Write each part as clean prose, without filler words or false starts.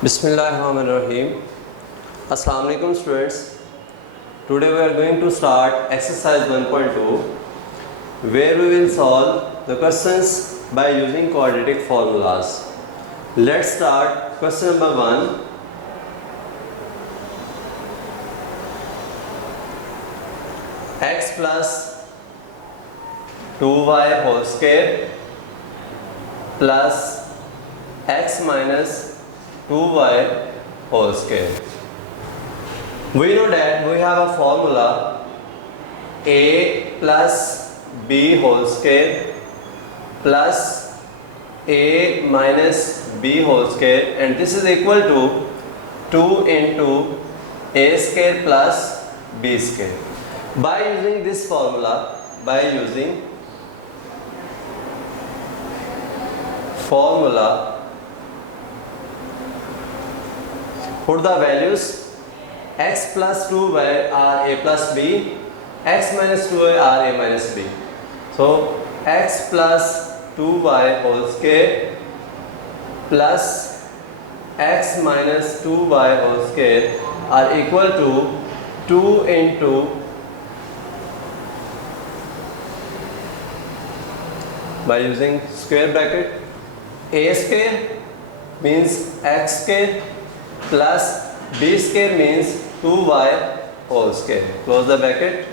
Bismillahirrahmanirrahim. Assalamu alaikum students. Today we are going to start exercise 1.2 where we will solve the questions by using quadratic formulas. Let's start question number 1. X plus 2y whole square plus x minus 2y whole square. We know that we have a formula a plus b whole square plus a minus b whole square, and this is equal to 2 into a square plus b square. By using this formula, put the values. X plus 2y are a plus b, x minus 2y are a minus b. So x plus 2y whole square plus x minus 2y whole square are equal to 2 into, by using square bracket, a square means x square plus b square means 2y whole square. Close the bracket.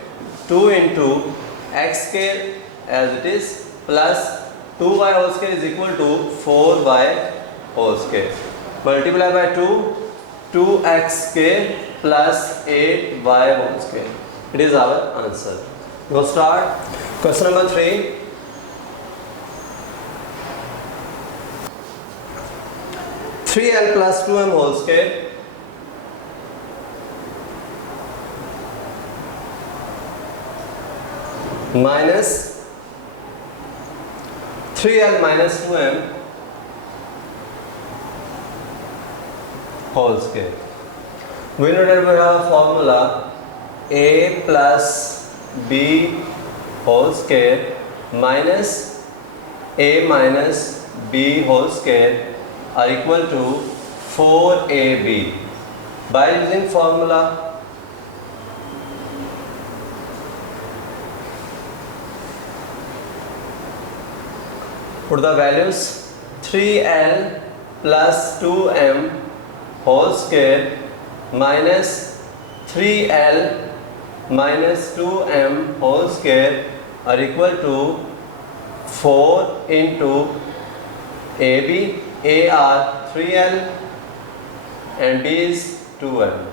2 into x square as it is plus 2y whole square is equal to 4y whole square. Multiply by 2, 2x square plus 8y whole square. It is our answer. Go start. Question number 3. 3l plus 2m whole square minus 3l minus 2m whole square. We know that we have a formula a plus b whole square minus a minus b whole square are equal to 4ab. By using formula, put the values. 3l plus 2m whole square minus 3l minus 2m whole square are equal to 4 into ab. A are 3l and b is 2m,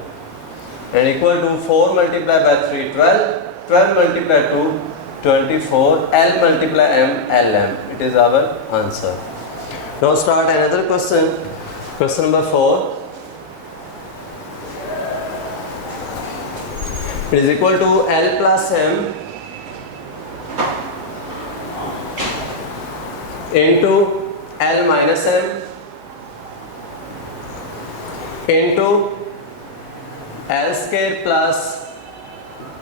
and equal to 4 multiplied by 3 12, 12 multiplied 2 24, l multiply m lm. It is our answer. Now start another question. Question number 4. It is equal to l plus m into l minus m into l square plus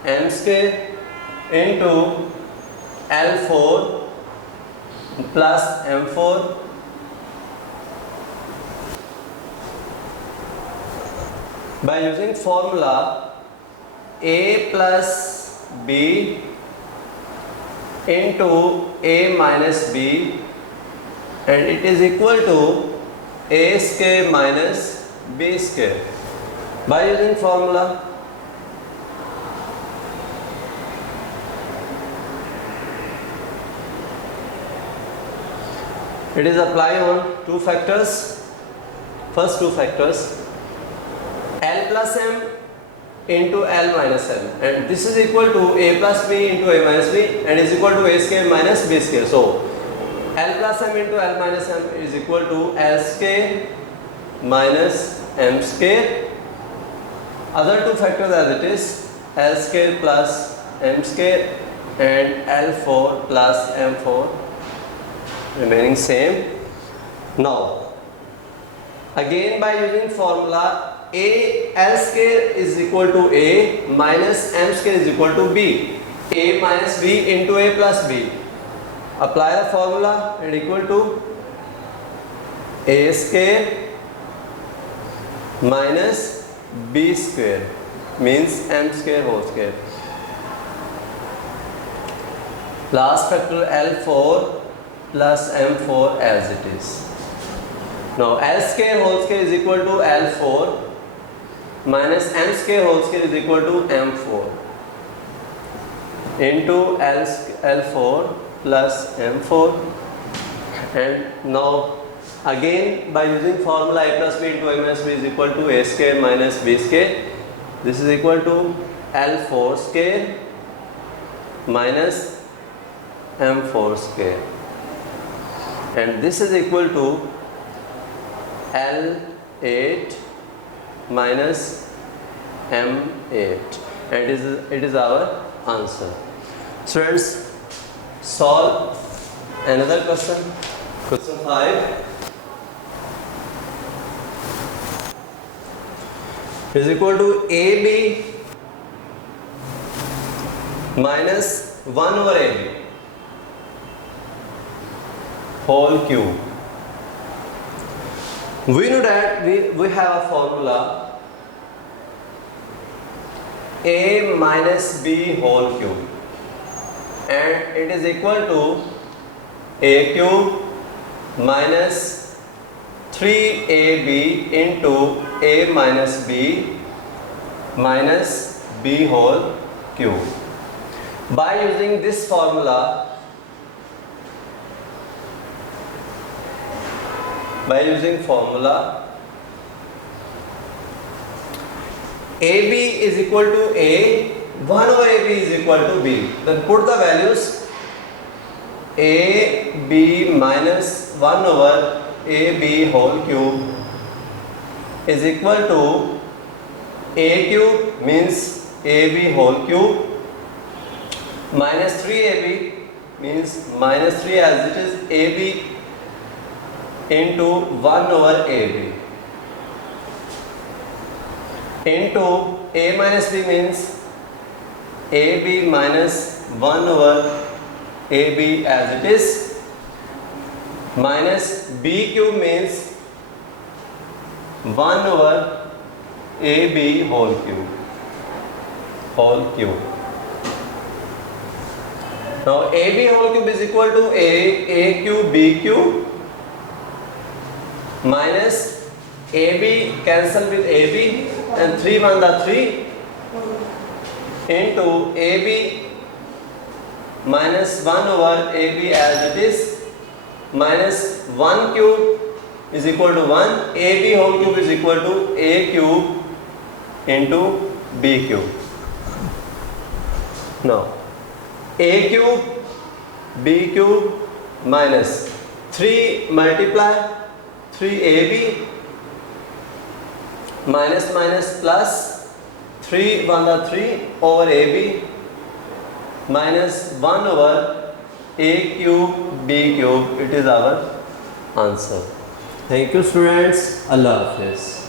m square into l4 plus m4 by using formula a plus b into a minus b, and it is equal to a square minus b square. By using formula, it is applied on two factors. First two factors, l plus m into l minus m, and this is equal to a plus b into a minus b, and is equal to a square minus b square. So l plus m into l minus m is equal to l square minus m square. Other two factors as it is l square plus m square and l4 plus m4 remaining same. Now again by using formula a l square is equal to a minus m square is equal to b, a minus b into a plus b. Apply the formula and equal to a square minus b square means m square whole square. Last factor L4 plus M4 as it is. Now L square whole square is equal to L4 minus M square whole square is equal to M4 into L4 plus M4. And now again by using formula a plus b into a minus b is equal to a square minus b square. This is equal to L4 square minus M4 square, and this is equal to L8 minus M8, and it is our answer. Students, solve another question. Question 5 is equal to AB minus 1 over AB whole cube. We know that we have a formula a minus b whole cube, and it is equal to a cube minus 3ab into a minus b minus b whole cube. By using this formula, AB is equal to A, 1 over AB is equal to B. Then put the values. AB minus 1 over AB whole cube is equal to A cube means AB whole cube minus 3AB means minus 3 as it is AB into 1 over AB into A minus B means AB minus 1 over AB as it is minus B cube means 1 over AB whole cube. Now AB whole cube is equal to A cube B cube minus AB cancel with AB and 3 1 the 3 into AB minus 1 over AB as it is minus 1 cube is equal to 1. AB whole cube is equal to A cube into B cube. Now A cube B cube minus 3 multiply 3AB minus minus plus 3 1 the 3 over AB minus 1 over A cube B cube. It is our answer. Thank you students. Allah Hafiz.